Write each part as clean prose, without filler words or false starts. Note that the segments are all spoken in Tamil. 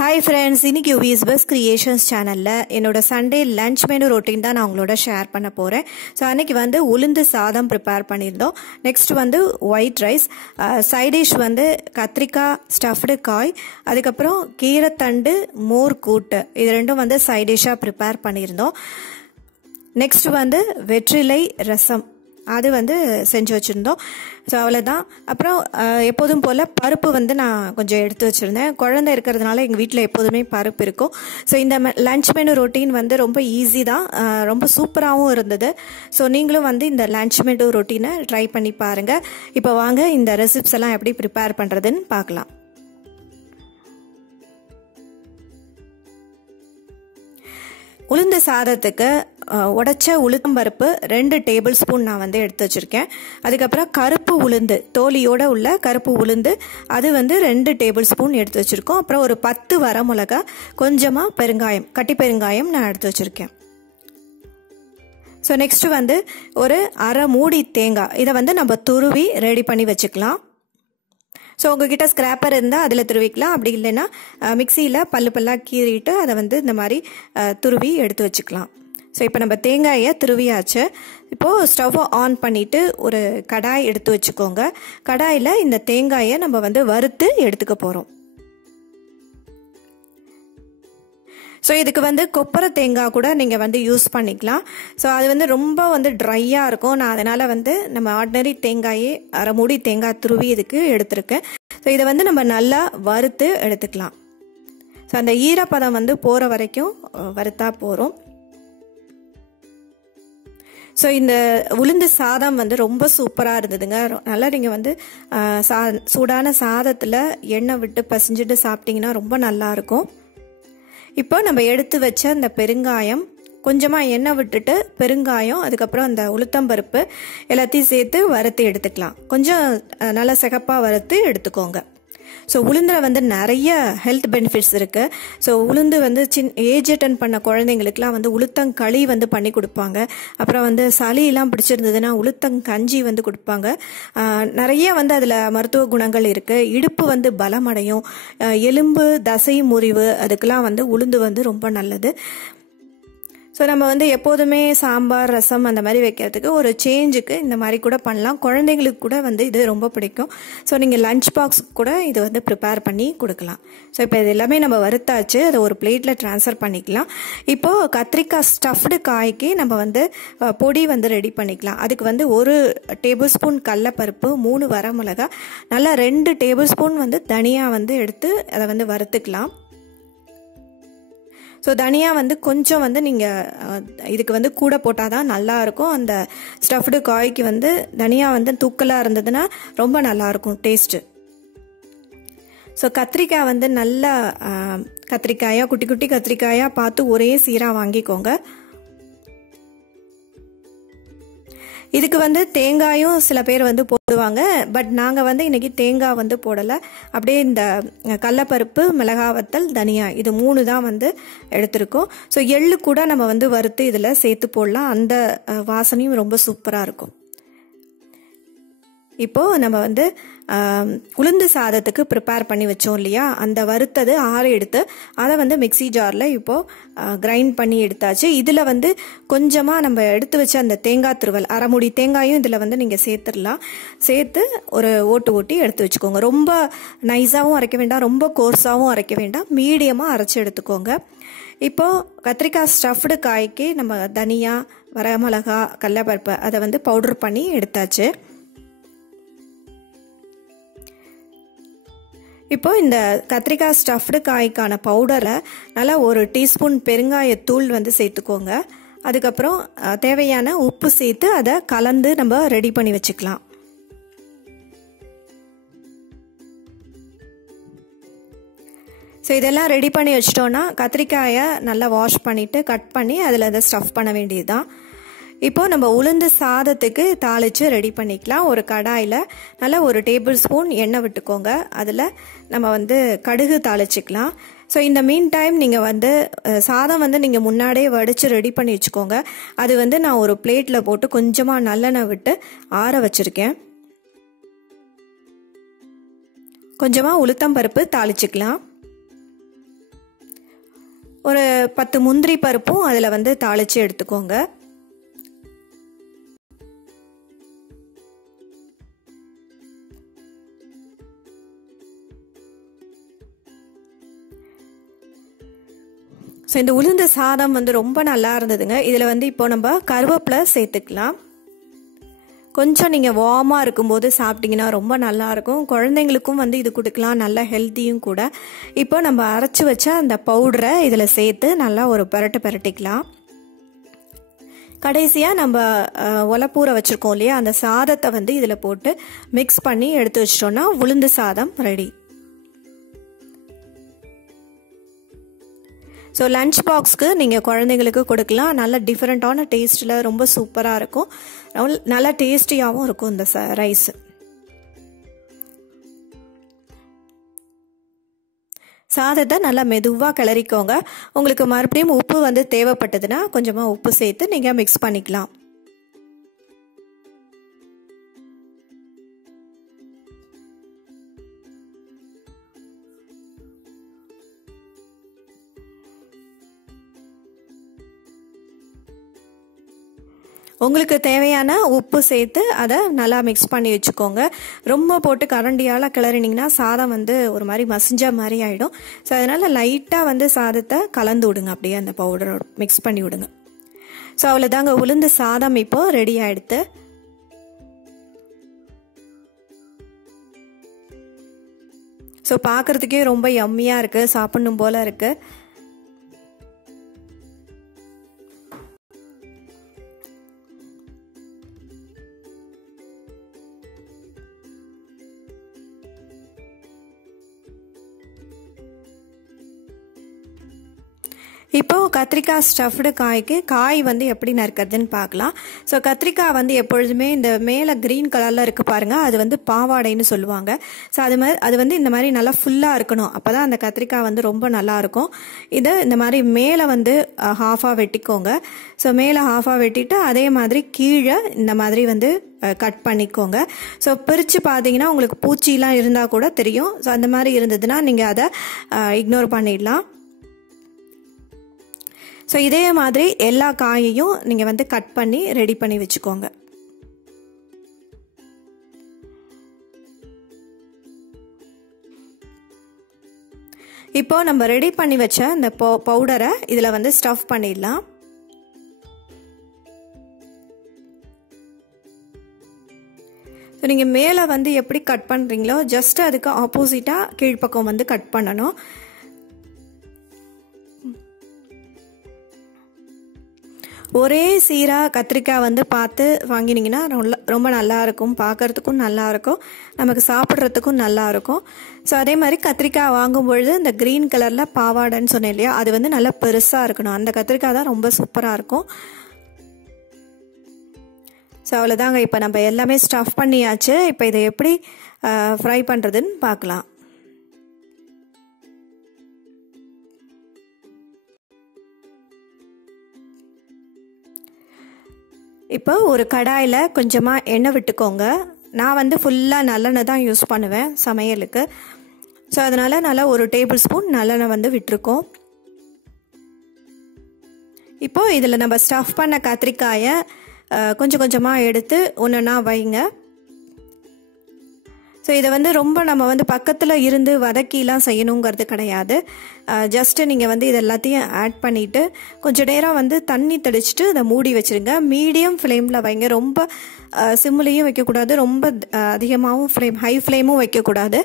Hi friends, இன்னைக்கு UV's Best Creations சேனல்ல என்னோட சண்டே லஞ்ச் மெனு ரொட்டீன் தான் நான் உங்களோட ஷேர் பண்ண போறேன். ஸோ அன்னைக்கு வந்து உளுந்து சாதம் ப்ரிப்பேர் பண்ணியிருந்தோம். நெக்ஸ்ட் வந்து ஒயிட் ரைஸ், சைட் டிஷ் வந்து கத்திரிக்காய் ஸ்டஃப்டு காய், அதுக்கப்புறம் கீரைத்தண்டு மோர் கூட்டு, இது ரெண்டும் வந்து சைட் டிஷ்ஷாக ப்ரிப்பேர் பண்ணியிருந்தோம். நெக்ஸ்ட் வந்து வெற்றிலை ரசம், அது வந்து செஞ்சு வச்சுருந்தோம். ஸோ அவ்வளோதான். அப்புறம் எப்போதும் போல் பருப்பு வந்து நான் கொஞ்சம் எடுத்து வச்சுருந்தேன். குழந்தை இருக்கிறதுனால எங்கள் வீட்டில் எப்போதுமே பருப்பு இருக்கும். ஸோ இந்த லன்ச் மெனு ரொட்டீன் வந்து ரொம்ப ஈஸி தான், ரொம்ப சூப்பராகவும் இருந்தது. ஸோ நீங்களும் வந்து இந்த லன்ச் மெனு ரொட்டீனை ட்ரை பண்ணி பாருங்கள். இப்போ வாங்க இந்த ரெசிப்ஸ் எல்லாம் எப்படி ப்ரிப்பேர் பண்ணுறதுன்னு பார்க்கலாம். உளுந்து சாதத்துக்கு உடைச்ச உளுத்தம்பருப்பு 2 டேபிள் ஸ்பூன் நான் வந்து எடுத்து வச்சுருக்கேன். அதுக்கப்புறம் கருப்பு உளுந்து, தோலியோட உள்ள கருப்பு உளுந்து, அது வந்து 2 டேபிள் ஸ்பூன் எடுத்து வச்சுருக்கோம். அப்புறம் ஒரு 10 வரமிளகா, கொஞ்சமாக பெருங்காயம், கட்டி பெருங்காயம் நான் எடுத்து வச்சுருக்கேன். ஸோ நெக்ஸ்ட் வந்து ஒரு அரை மூடி தேங்காய், இதை வந்து நம்ம துருவி ரெடி பண்ணி வச்சுக்கலாம். ஸோ உங்ககிட்ட ஸ்க்ராப்பர் இருந்தால் அதில் துருவிக்கலாம். அப்படி இல்லைன்னா மிக்சியில் பல்லாக கீறிட்டு அதை வந்து இந்த மாதிரி துருவி எடுத்து வச்சுக்கலாம். ஸோ இப்போ நம்ம தேங்காயை துருவியாச்சு. இப்போது ஸ்டவ்வை ஆன் பண்ணிவிட்டு ஒரு கடாய் எடுத்து வச்சுக்கோங்க. கடாயில் இந்த தேங்காயை நம்ம வந்து வறுத்து எடுத்துக்க போகிறோம். ஸோ இதுக்கு வந்து கொப்பரை தேங்காய் கூட நீங்கள் வந்து யூஸ் பண்ணிக்கலாம். ஸோ அது வந்து ரொம்ப வந்து ட்ரையாக இருக்கும். நான் அதனால் வந்து நம்ம ஆர்டினரி தேங்காயே அரை மூடி தேங்காய் துருவி இதுக்கு எடுத்திருக்கேன். ஸோ இதை வந்து நம்ம நல்லா வறுத்து எடுத்துக்கலாம். ஸோ அந்த ஈரப்பதம் வந்து போகிற வரைக்கும் வறுத்தா போகிறோம். ஸோ இந்த உளுந்து சாதம் வந்து ரொம்ப சூப்பராக இருந்ததுங்க. நல்லா நீங்கள் வந்து சூடான சாதத்தில் எண்ணெய் விட்டு பசிஞ்சுட்டு சாப்பிட்டீங்கன்னா ரொம்ப நல்லாயிருக்கும். இப்போ நம்ம எடுத்து வச்ச அந்த பெருங்காயம், கொஞ்சமாக எண்ணெய் விட்டுட்டு பெருங்காயம், அதுக்கப்புறம் அந்த உளுத்தம்பருப்பு எல்லாத்தையும் சேர்த்து வறுத்து எடுத்துக்கலாம். கொஞ்சம் நல்லா சிகப்பாக வறுத்து எடுத்துக்கோங்க. ஸோ உளுந்தில் வந்து நிறைய ஹெல்த் பெனிஃபிட்ஸ் இருக்குது. ஸோ உளுந்து வந்து ஏஜ் அட்டன் பண்ண குழந்தைங்களுக்குலாம் வந்து உளுத்தங்களி வந்து பண்ணி கொடுப்பாங்க. அப்புறம் வந்து சளியெல்லாம் பிடிச்சிருந்ததுன்னா உளுத்தங்கஞ்சி வந்து கொடுப்பாங்க. நிறைய வந்து அதில் மருத்துவ குணங்கள் இருக்குது. இடுப்பு வந்து பலமடையும், எலும்பு தசை முறிவு, அதுக்கெல்லாம் வந்து உளுந்து வந்து ரொம்ப நல்லது. ஸோ நம்ம வந்து எப்போதுமே சாம்பார் ரசம் அந்த மாதிரி வைக்கிறதுக்கு ஒரு சேஞ்சுக்கு இந்த மாதிரி கூட பண்ணலாம். குழந்தைங்களுக்கு கூட வந்து இது ரொம்ப பிடிக்கும். ஸோ நீங்கள் லஞ்ச் பாக்ஸ் கூட இது வந்து ப்ரிப்பேர் பண்ணி கொடுக்கலாம். ஸோ இப்போ இது எல்லாமே நம்ம வறுத்தாச்சு, அதை ஒரு பிளேட்டில் ட்ரான்ஸ்ஃபர் பண்ணிக்கலாம். இப்போது கத்திரிக்காய் ஸ்டஃப்டு காய்க்கு நம்ம வந்து பொடி வந்து ரெடி பண்ணிக்கலாம். அதுக்கு வந்து 1 டேபிள் ஸ்பூன் கடலைப்பருப்பு, 3 வரமிளகா, நல்லா 2 டேபிள் ஸ்பூன் வந்து தனியா வந்து எடுத்து அதை வந்து வறுத்துக்கலாம். ஸோ தனியா வந்து கொஞ்சம் வந்து நீங்கள் இதுக்கு வந்து கூட போட்டால் தான் நல்லாயிருக்கும். அந்த ஸ்டஃப்டு காய்க்கு வந்து தனியா வந்து தூக்கலாக இருந்ததுன்னா ரொம்ப நல்லாயிருக்கும் டேஸ்ட்டு. ஸோ கத்திரிக்காய் வந்து நல்லா கத்திரிக்காயாக, குட்டி குட்டி கத்திரிக்காயாக பார்த்து ஒரே சீராக வாங்கிக்கோங்க. இதுக்கு வந்து தேங்காயும் சில பேர் வந்து போடுவாங்க. பட் நாங்கள் வந்து இன்னைக்கு தேங்காய் வந்து போடலை. அப்படியே இந்த கடலைப்பருப்பு, மிளகாய் வத்தல், தனியா, இது 3 தான் வந்து எடுத்திருக்கோம். ஸோ எள்ளு கூட நம்ம வந்து வறுத்து இதில் சேர்த்து போடலாம். அந்த வாசனையும் ரொம்ப சூப்பராக இருக்கும். இப்போது நம்ம வந்து உளுந்து சாதத்துக்கு ப்ரிப்பேர் பண்ணி வச்சோம் இல்லையா, அந்த வறுத்தது ஆற எடுத்து அதை வந்து மிக்சி ஜாரில் இப்போது கிரைண்ட் பண்ணி எடுத்தாச்சு. இதில் வந்து கொஞ்சமாக நம்ம எடுத்து வச்ச அந்த தேங்காய் துருவல், அரை மூடி தேங்காயும் இதில் வந்து நீங்கள் சேர்த்துடலாம். சேர்த்து ஒரு ஓட்டி எடுத்து வச்சுக்கோங்க. ரொம்ப நைஸாகவும் அரைக்க வேண்டாம், ரொம்ப கோர்ஸாகவும் அரைக்க வேண்டாம், மீடியமாக அரைச்சி எடுத்துக்கோங்க. இப்போது கத்திரிக்காய் ஸ்டஃப்டு காய்க்கு நம்ம தனியா, வரமிளகா, கடலைப்பருப்பு அதை வந்து பவுடர் பண்ணி எடுத்தாச்சு. இப்போ இந்த கத்திரிக்காய் ஸ்டஃப்டு காய்க்கான பவுடரை நல்லா 1 டீஸ்பூன் பெருங்காயத்தூள் வந்து சேர்த்துக்கோங்க. அதுக்கப்புறம் தேவையான உப்பு சேர்த்து அதை கலந்து நம்ம ரெடி பண்ணி வச்சுக்கலாம். ஸோ இதெல்லாம் ரெடி பண்ணி வச்சிட்டோன்னா கத்திரிக்காயை நல்லா வாஷ் பண்ணிவிட்டு கட் பண்ணி அதில் அதை ஸ்டஃப் பண்ண வேண்டியதுதான். இப்போ நம்ம உளுந்து சாதத்துக்கு தாளித்து ரெடி பண்ணிக்கலாம். ஒரு கடாயில் நல்லா 1 டேபிள் ஸ்பூன் எண்ணெய் விட்டுக்கோங்க. அதில் நம்ம வந்து கடுகு தாளிச்சிக்கலாம். ஸோ இந்த மீன் டைம் நீங்கள் வந்து சாதம் வந்து நீங்கள் முன்னாடியே வடித்து ரெடி பண்ணி வச்சுக்கோங்க. அது வந்து நான் ஒரு பிளேட்டில் போட்டு கொஞ்சமாக நல்லெண்ணெய் விட்டு ஆற வச்சுருக்கேன். கொஞ்சமாக உளுத்தம்பருப்பு தாளிச்சிக்கலாம். ஒரு 10 முந்திரி பருப்பும் அதில் வந்து தாளித்து எடுத்துக்கோங்க. ஸோ இந்த உளுந்து சாதம் வந்து ரொம்ப நல்லா இருந்ததுங்க. இதில் வந்து இப்போ நம்ம கருவேப்பிலை சேர்த்துக்கலாம். கொஞ்சம் நீங்கள் வார்மாக இருக்கும்போது சாப்பிட்டிங்கன்னா ரொம்ப நல்லாயிருக்கும். குழந்தைங்களுக்கும் வந்து இது கொடுக்கலாம், நல்ல ஹெல்த்தியும் கூட. இப்போ நம்ம அரைச்சி வச்ச அந்த பவுடரை இதில் சேர்த்து நல்லா ஒரு பரட்டிக்கலாம். கடைசியாக நம்ம ஒலப்பூரை வச்சுருக்கோம் இல்லையா, அந்த சாதத்தை வந்து இதில் போட்டு மிக்ஸ் பண்ணி எடுத்து வச்சிட்டோன்னா உளுந்து சாதம் ரெடி. ஸோ லன்ச் பாக்ஸ்க்கு நீங்கள் குழந்தைங்களுக்கு கொடுக்கலாம். நல்ல டிஃப்ரெண்ட்டான டேஸ்ட்டில் ரொம்ப சூப்பராக இருக்கும். நல்லா டேஸ்டியாகவும் இருக்கும் இந்த ரைஸ். சாதத்தை நல்லா மெதுவாக கிளறிக்கோங்க. உங்களுக்கு மறுபடியும் உப்பு வந்து தேவைப்பட்டதுன்னா கொஞ்சமாக உப்பு சேர்த்து நீங்கள் மிக்ஸ் பண்ணிக்கலாம். உங்களுக்கு தேவையான உப்பு சேர்த்து அதை நல்லா மிக்ஸ் பண்ணி வச்சுக்கோங்க. ரொம்ப போட்டு கரண்டியால் கிளறினீங்கன்னா சாதம் வந்து ஒரு மாதிரி மசிஞ்ச மாதிரி ஆகிடும். ஸோ அதனால் லைட்டாக வந்து சாதத்தை கலந்து விடுங்க, அப்படியே அந்த பவுடரோட மிக்ஸ் பண்ணி விடுங்க. ஸோ அவ்வளோதாங்க, உளுந்து சாதம் இப்போ ரெடி ஆகிடுது. ஸோ பார்க்குறதுக்கே ரொம்ப யம்மியாக இருக்குது, சாப்பிடணும் போல் இருக்குது. இப்போ கத்திரிக்காய் ஸ்டஃப்டு காய்க்கு காய் வந்து எப்படி நறுக்கிறதுன்னு பார்க்கலாம். ஸோ கத்திரிக்காய் வந்து எப்பொழுதுமே இந்த மேலே க்ரீன் கலரில் இருக்குது பாருங்கள், அது வந்து பாவாடைன்னு சொல்லுவாங்க. ஸோ அது வந்து இந்த மாதிரி நல்லா ஃபுல்லாக இருக்கணும், அப்போ தான் அந்த கத்திரிக்காய் வந்து ரொம்ப நல்லாயிருக்கும். இதை இந்த மாதிரி மேலே வந்து ஹாஃபாக வெட்டிக்கோங்க. ஸோ மேலே ஹாஃபாக வெட்டிட்டு அதே மாதிரி கீழே இந்த மாதிரி வந்து கட் பண்ணிக்கோங்க. ஸோ பிரித்து பார்த்தீங்கன்னா உங்களுக்கு பூச்சிலாம் இருந்தால் கூட தெரியும். ஸோ அந்த மாதிரி இருந்ததுன்னா நீங்கள் அதை இக்னோர் பண்ணிடலாம். ஸோ இதே மாதிரி எல்லா காயையும் நீங்கள் வந்து கட் பண்ணி ரெடி பண்ணி வச்சுக்கோங்க. இப்போ நம்ம ரெடி பண்ணி வச்ச இந்த பவுடரை இதில் வந்து ஸ்டஃப் பண்ணிடலாம். ஸோ நீங்கள் மேலே வந்து எப்படி கட் பண்ணுறீங்களோ ஜஸ்ட் அதுக்கு ஆப்போசிட்டாக கீழ்ப்பக்கம் வந்து கட் பண்ணணும். ஒரே சீராக கத்திரிக்காய் வந்து பார்த்து வாங்கினீங்கன்னா ரொம்ப நல்லாயிருக்கும், பார்க்குறதுக்கும் நல்லாயிருக்கும், நமக்கு சாப்பிட்றதுக்கும் நல்லாயிருக்கும். ஸோ அதே மாதிரி கத்திரிக்காய் வாங்கும்பொழுது இந்த க்ரீன் கலரில் பாவாடைன்னு சொன்னேன் இல்லையா, அது வந்து நல்லா பெருசாக இருக்கணும். அந்த கத்திரிக்காய் தான் ரொம்ப சூப்பராக இருக்கும். ஸோ அவ்வளோதாங்க, இப்போ நம்ம எல்லாமே ஸ்டஃப் பண்ணியாச்சு. இப்போ இதை எப்படி ஃப்ரை பண்ணுறதுன்னு பார்க்கலாம். இப்போ ஒரு கடாயில் கொஞ்சமாக எண்ணெய் விட்டுக்கோங்க. நான் வந்து ஃபுல்லாக நல்லெண்ணெய் தான் யூஸ் பண்ணுவேன் சமையலுக்கு. ஸோ அதனால் நல்லா ஒரு டேபிள் ஸ்பூன் நல்லெண்ணெய் வந்து விட்டுருக்கோம். இப்போது இதில் நம்ம ஸ்டஃப் பண்ண கத்திரிக்காயை கொஞ்சம் கொஞ்சமாக எடுத்து ஒன்றுன்னா வைங்க. ஸோ இதை வந்து ரொம்ப நம்ம வந்து பக்கத்தில் இருந்து வதக்கிலாம் செய்யணுங்கிறது கிடையாது. ஜஸ்ட்டு நீங்கள் வந்து இது எல்லாத்தையும் ஆட் பண்ணிவிட்டு கொஞ்சம் நேரம் வந்து தண்ணி தெளிச்சுட்டு அதை மூடி வச்சுருங்க. மீடியம் ஃப்ளேமில் வைங்க, ரொம்ப சிம்முலேயும் வைக்கக்கூடாது, ரொம்ப அதிகமாகவும் ஹை ஃப்ளேமும் வைக்கக்கூடாது.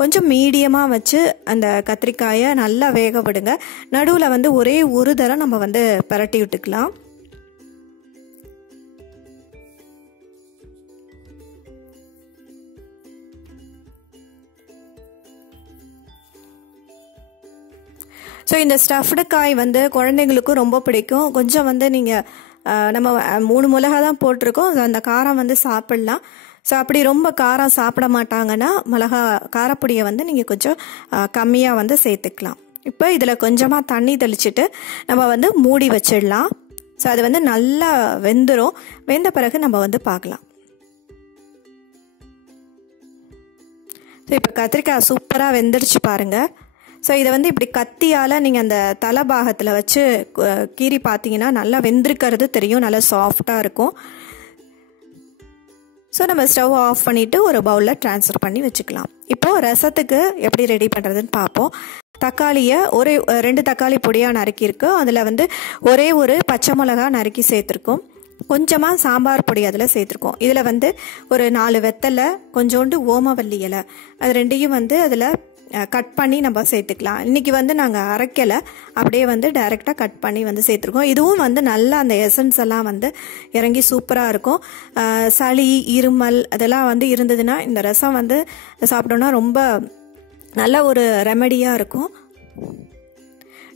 கொஞ்சம் மீடியமாக வச்சு அந்த கத்திரிக்காயை நல்லா வேக விடுங்க. நடுவில் வந்து ஒரே ஒரு தரம் நம்ம வந்து பரட்டி விட்டுக்கலாம். ஸோ இந்த ஸ்டஃப்டு காய் வந்து குழந்தைங்களுக்கும் ரொம்ப பிடிக்கும். கொஞ்சம் வந்து நீங்கள் நம்ம 3 மிளகா தான் போட்டிருக்கோம், அந்த காரம் வந்து சாப்பிட்லாம். ஸோ அப்படி ரொம்ப காரம் சாப்பிட மாட்டாங்கன்னா காரப்பொடியை வந்து நீங்கள் கொஞ்சம் கம்மியாக வந்து சேர்த்துக்கலாம். இப்போ இதில் கொஞ்சமாக தண்ணி தெளிச்சுட்டு நம்ம வந்து மூடி வச்சிடலாம். ஸோ அது வந்து நல்லா வெந்துடும். வெந்த பிறகு நம்ம வந்து பார்க்கலாம். ஸோ இப்போ கத்திரிக்காய் சூப்பராக வெந்துடுச்சு பாருங்கள். ஸோ இதை வந்து இப்படி கத்தியால் நீங்கள் அந்த தலை பாகத்தில் வச்சு கீறி பார்த்தீங்கன்னா நல்லா வெந்திருக்கிறது தெரியும், நல்லா சாஃப்டாக இருக்கும். ஸோ நம்ம ஸ்டவ் ஆஃப் பண்ணிவிட்டு ஒரு பவுலில் ட்ரான்ஸ்ஃபர் பண்ணி வச்சுக்கலாம். இப்போது ரசத்துக்கு எப்படி ரெடி பண்ணுறதுன்னு பார்ப்போம். தக்காளியை 2 தக்காளி பொடியாக நறுக்கியிருக்கு. அதில் வந்து ஒரே ஒரு பச்சை மிளகா நறுக்கி சேர்த்துருக்கோம். கொஞ்சமாக சாம்பார் பொடி அதில் சேர்த்துருக்கோம். இதில் வந்து ஒரு 4 வெத்தலை, கொஞ்சோண்டு ஓமவல்லி இலை, அது ரெண்டையும் வந்து அதில் கட் பண்ணி நம்ம சேர்த்துக்கலாம். இன்றைக்கி வந்து நாங்கள் அரைக்கலை, அப்படியே வந்து டைரெக்டாக கட் பண்ணி வந்து சேர்த்துருக்கோம். இதுவும் வந்து நல்லா அந்த எசன்ஸ் எல்லாம் வந்து இறங்கி சூப்பராக இருக்கும். சளி, இருமல் அதெல்லாம் வந்து இருந்ததுன்னா இந்த ரசம் வந்து சாப்பிட்டோன்னா ரொம்ப நல்ல ஒரு ரெமெடியாக இருக்கும்.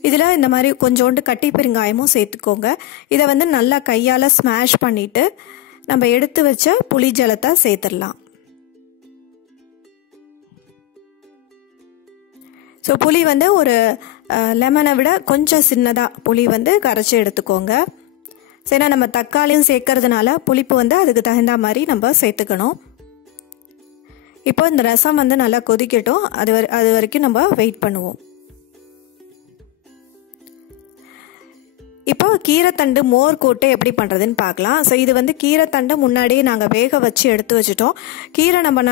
இதில் இந்த மாதிரி கொஞ்சோண்டு கட்டி பெருங்காயமும் சேர்த்துக்கோங்க. இதை வந்து நல்லா கையால் ஸ்மாஷ் பண்ணிவிட்டு நம்ம எடுத்து வச்ச புளி ஜலத்தை சேர்த்துடலாம். ஸோ புளி வந்து ஒரு லெமனை விட கொஞ்சம் சின்னதாக புளி வந்து கரைச்சி எடுத்துக்கோங்க. சரி, நம்ம தக்காளியும் சேர்க்கறதுனால புளிப்பு வந்து அதுக்கு தகுந்த மாதிரி நம்ம சேர்த்துக்கணும். இப்போ இந்த ரசம் வந்து நல்லா கொதிக்கட்டும், அது வரைக்கும் நம்ம வெயிட் பண்ணுவோம். இப்போ கீரைத்தண்டு மோர் கூட்டு எப்படி பண்ணுறதுன்னு பார்க்கலாம். ஸோ இது வந்து கீரைத்தண்டு முன்னாடியே நாங்கள் வேக வச்சு எடுத்து வச்சுட்டோம். கீரை நம்ம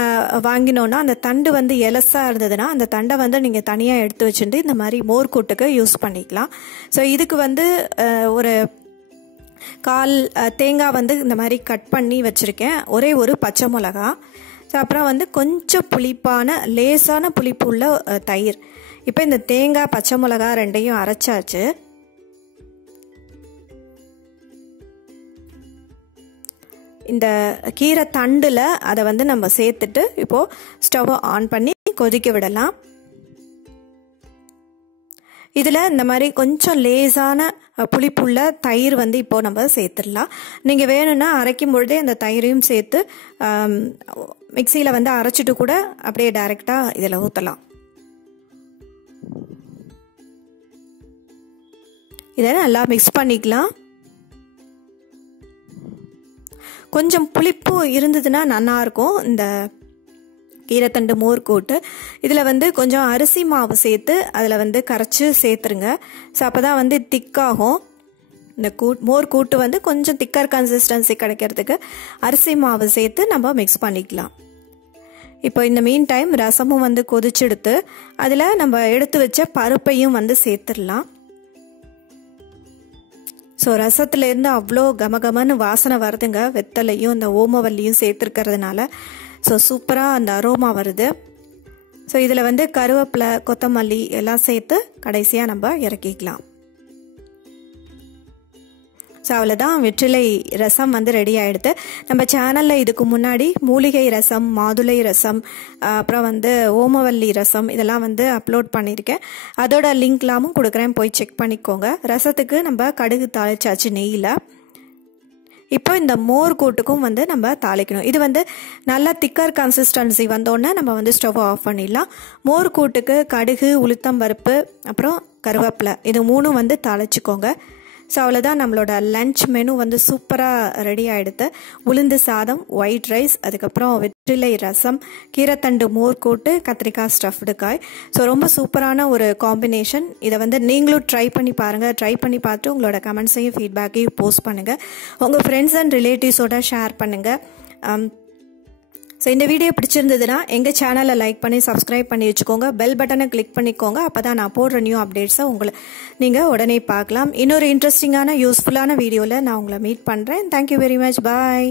வாங்கினோன்னா அந்த தண்டு வந்து எலசாக இருந்ததுன்னா அந்த தண்டை வந்து நீங்கள் தனியாக எடுத்து வச்சுட்டு இந்த மாதிரி மோர் கூட்டுக்கு யூஸ் பண்ணிக்கலாம். ஸோ இதுக்கு வந்து ஒரு 1/4 தேங்காய் வந்து இந்த மாதிரி கட் பண்ணி வச்சுருக்கேன். ஒரே ஒரு பச்சை மிளகா, ஸோ அப்புறம் வந்து கொஞ்சம் புளிப்பான லேசான புளிப்பு உள்ள தயிர். இப்போ இந்த தேங்காய் பச்சை மிளகா ரெண்டையும் அரைச்சாச்சு. இந்த கீரை தண்டில் அதை வந்து நம்ம சேர்த்துட்டு இப்போது ஸ்டவ்வை ஆன் பண்ணி கொதிக்க விடலாம். இதில் இந்த மாதிரி கொஞ்சம் லேசான புளிப்புள்ள தயிர் வந்து இப்போது நம்ம சேர்த்துடலாம். நீங்கள் வேணும்னா அரைக்கும் பொழுதே அந்த தயிரையும் சேர்த்து மிக்சியில் வந்து அரைச்சிட்டு கூட அப்படியே டைரெக்டாக இதில் ஊற்றலாம். இதை நல்லா மிக்ஸ் பண்ணிக்கலாம். கொஞ்சம் புளிப்பு இருந்ததுன்னா நல்லாயிருக்கும் இந்த கீரைத்தண்டு மோர் கூட்டு. இதில் வந்து கொஞ்சம் அரிசி மாவு சேர்த்து அதில் வந்து கரைச்சி சேர்த்துருங்க. ஸோ அப்போ தான் வந்து திக்காகும். இந்த மோர் கூட்டு வந்து கொஞ்சம் திக்கர் கன்சிஸ்டன்சி கிடைக்கிறதுக்கு அரிசி மாவு சேர்த்து நம்ம மிக்ஸ் பண்ணிக்கலாம். இப்போ இந்த மீன் டைம் ரசமும் வந்து கொதிச்செடுத்து அதில் நம்ம எடுத்து வச்ச பருப்பையும் வந்து சேர்த்துடலாம். ஸோ ரசத்துலேருந்து அவ்வளோ கமகமன்னு வாசனை வருதுங்க, வெத்தலையும் இந்த ஓமவல்லியும் சேர்த்துருக்கிறதுனால. ஸோ சூப்பராக அந்த அரோமா வருது. ஸோ இதில் வந்து கருவேப்பிலை, கொத்தமல்லி எல்லாம் சேர்த்து கடைசியாக நம்ம இறக்கிக்கலாம். ஸோ அவ்வளோதான், வெற்றிலை ரசம் வந்து ரெடி ஆகிடுது. நம்ம சேனலில் இதுக்கு முன்னாடி மூலிகை ரசம், மாதுளை ரசம், அப்புறம் வந்து ஓமவல்லி ரசம் இதெல்லாம் வந்து அப்லோட் பண்ணியிருக்கேன். அதோட லிங்க்லாமும் கொடுக்குறேன், போய் செக் பண்ணிக்கோங்க. ரசத்துக்கு நம்ம கடுகு தாளிச்சாச்சு நெய்யில். இப்போ இந்த மோர் கூட்டுக்கும் வந்து நம்ம தாளிக்கணும். இது வந்து நல்லா திக்கர் கன்சிஸ்டன்சி வந்தோடனே நம்ம வந்து ஸ்டவ் ஆஃப் பண்ணிடலாம். மோர் கூட்டுக்கு கடுகு, உளுத்தம்பருப்பு, அப்புறம் கருவேப்பிலை இது 3 வந்து தாளிச்சுக்கோங்க. ஸோ அவ்வளோதான், நம்மளோட லன்ச் மெனு வந்து சூப்பராக ரெடி ஆகிடுது. உளுந்து சாதம், ஒயிட் ரைஸ், அதுக்கப்புறம் வெற்றிலை ரசம், கீரைத்தண்டு மோர் கூட்டு, கத்திரிக்காய் ஸ்டஃப்டு காய். ஸோ ரொம்ப சூப்பரான ஒரு காம்பினேஷன். இதை வந்து நீங்களும் ட்ரை பண்ணி பாருங்கள். ட்ரை பண்ணி பார்த்து உங்களோட கமெண்ட்ஸையும் ஃபீட்பேக்கையும் போஸ்ட் பண்ணுங்கள். உங்கள் ஃப்ரெண்ட்ஸ் அண்ட் ரிலேட்டிவ்ஸோட ஷேர் பண்ணுங்கள். ஸோ இந்த வீடியோ பிடிச்சிருந்ததுன்னா எங்கள் சேனலை லைக் பண்ணி சப்ஸ்கிரைப் பண்ணி வச்சுக்கோங்க. பெல் பட்டனை கிளிக் பண்ணிக்கோங்க. அப்போ தான் நான் போடுற நியூ அப்டேட்ஸை நீங்கள் உடனே பார்க்கலாம். இன்னொரு இன்ட்ரெஸ்டிங்கான யூஸ்ஃபுல்லான வீடியோவில் நான் உங்களை மீட் பண்ணுறேன். Thank you very much. பாய்.